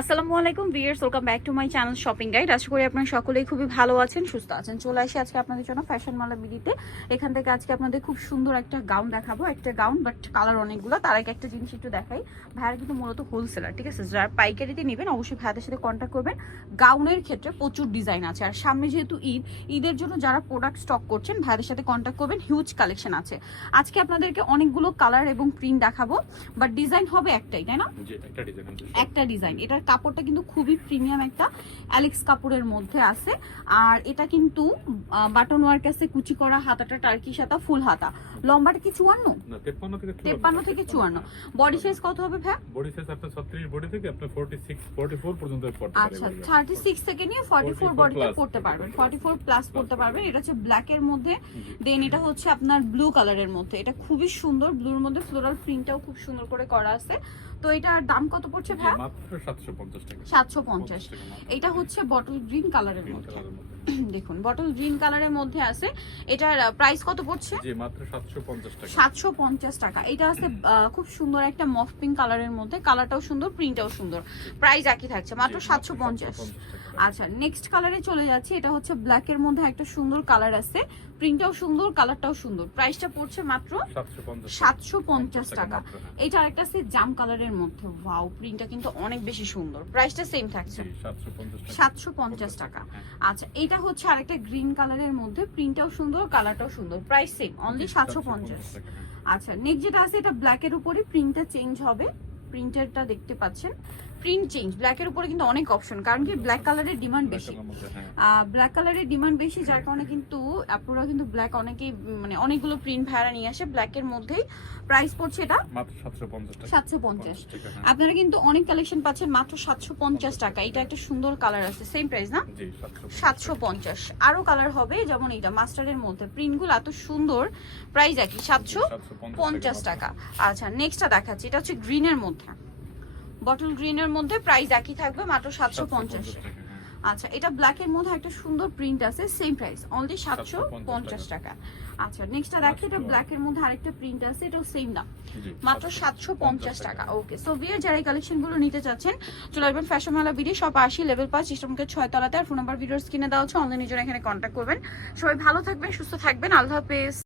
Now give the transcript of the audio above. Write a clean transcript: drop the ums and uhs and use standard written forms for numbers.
আসসালামু আলাইকুম viewers, welcome back to my channel shopping guide. আশা করি আপনারা সকলেই খুবই ভালো আছেন, সুস্থ আছেন। চলে আসি আজকে আপনাদের জন্য ফ্যাশন মালা বিডিতে। এখান থেকে আজকে আপনাদের খুব সুন্দর একটা গাউন দেখাবো, একটা গাউন বাট কালার অনেকগুলো। তার আগে একটা জিনিস একটু দেখাই, ভাইয়ারা কিন্তু মূলত হোলসেলার, ঠিক আছে? যারা পাইকারিতে নেবেন অবশ্যই ভাইয়াদের সাথে কন্ট্যাক্ট করবেন। গাউনের ক্ষেত্রে প্রচুর ডিজাইন আছে, আর সামনে যেহেতু ঈদের জন্য যারা প্রোডাক্ট স্টক করছেন ভাইয়াদের সাথে কন্ট্যাক্ট করবেন। হিউজ কালেকশন আছে। আজকে আপনাদেরকে অনেকগুলো কালার এবং প্রিন্ট দেখাবো, বাট ডিজাইন হবে একটাই, তাই না? একটা ডিজাইন। এটার কাপড়টা কিন্তু খুবই প্রিমিয়াম, একটা অ্যালেক্স কাপড়ের মধ্যে আছে। আর এটা কিন্তু বাটন ওয়ার্ক আছে, কুচি করা, হাতাটা টার্কি হাতা, ফুল হাতা। লম্বাটা কি 54? না 53 থেকে 54। বডি সাইজ কত হবে ভাই? বডি সাইজ আপনার 36 বডি থেকে আপনার 46 44 পর্যন্ত পড়তে পারে। আচ্ছা, 36 থেকে নিয়ে 44 বডিতে পড়তে পারবেন, 44 প্লাস পড়তে পারবেন। এটা হচ্ছে ব্ল্যাক এর মধ্যে, দেন এটা হচ্ছে আপনার ব্লু কালারের মধ্যে। এটা খুবই সুন্দর, ব্লুর মধ্যে ফ্লোরাল প্রিন্টটাও খুব সুন্দর করে করা আছে। তো এটার দাম কত পড়ছে ভাই? মাত্র 750 টাকা। 750। এটা হচ্ছে বটল গ্রিন কালারের মধ্যে, দেখুন বটল গ্রিন কালারের মধ্যে আছে। এটার প্রাইস কত পড়ছে? জি মাত্র 750 টাকা। 750 টাকা। এটা আছে খুব সুন্দর একটা মফ পিঙ্ক কালারের মধ্যে, কালারটাও সুন্দর, প্রিন্টটাও সুন্দর। প্রাইস একই থাকছে, মাত্র 750। আচ্ছা, নেক্সট কালারে চলে যাচ্ছে। এটা হচ্ছে ব্ল্যাক এর মধ্যে একটা সুন্দর কালার আছে, প্রিন্টটাও সুন্দর, কালারটাও সুন্দর। প্রাইসটা পড়ছে মাত্র 750 টাকা। এটা আরেকটা আছে জাম কালারের মধ্যে, ওয়াও, প্রিন্টটা কিন্তু অনেক বেশি সুন্দর। প্রাইসটা সেম থাকছে 750 টাকা। আচ্ছা, এটা হচ্ছে আরেকটা গ্রিন কালারের মধ্যে, প্রিন্টটাও সুন্দর, কালারটাও সুন্দর। Price same, only 750। আচ্ছা, নেক্সট যেটা আছে এটা ব্ল্যাক এর উপরে, প্রিন্টটা চেঞ্জ হবে। প্রিন্টারটা দেখতে পাচ্ছেন, প্রিন্ট চেঞ্জ। ব্ল্যাক এর উপরে কিন্তু অনেক অপশন, কারণ কি ব্ল্যাক কালারের ডিমান্ড বেশি। ব্ল্যাক কালারের ডিমান্ড বেশি, যার কারণে কিন্তু আপনারা কিন্তু ব্ল্যাক অনেকেই, মানে অনেকগুলো প্রিন্ট ভাড়া নিয়ে আসে ব্ল্যাক এর মধ্যেই। প্রাইস পড়ছে এটা মাত্র 750 টাকা। 750। আপনারা কিন্তু অনেক কালেকশন পাচ্ছেন মাত্র 750 টাকা। এটা একটা সুন্দর কালার আছে, সেম প্রাইস না? জি 750। আরো কালার হবে, যেমন এটা মাস্টারের মধ্যে, প্রিন্টগুলো এত সুন্দর। প্রাইস একই 750 টাকা। আচ্ছা, নেক্সটটা দেখাচ্ছি। এটা হচ্ছে গ্রিনের মধ্যে, বটল গ্রিনের মধ্যে, প্রাইস একই থাকবে, মাত্র 750। আচ্ছা, এটা ব্ল্যাক এর মধ্যে একটা সুন্দর প্রিন্ট আছে, সেম প্রাইস, অনলি 750 টাকা। আচ্ছা, নেক্সটটা দেখি, এটা ব্ল্যাক এর মধ্যে আরেকটা প্রিন্ট আছে, এটাও সেম দাম, মাত্র 750 টাকা। ওকে, সো ভিউয়ার যারা এই কালেকশন গুলো নিতে চাচ্ছেন চলে আসবেন ফ্যাশন মালা বিডি, শপ 80 লেভেল 5 ইস্টার্নকে 6 তলাতে। আর ফোন নাম্বার ভিডিওর স্ক্রিনে দেওয়া হচ্ছে, অনলাইনে জন্য এখানে কন্ট্যাক্ট করবেন। সবাই ভালো থাকবেন, সুস্থ থাকবেন, আল্লাহ হাফেজ।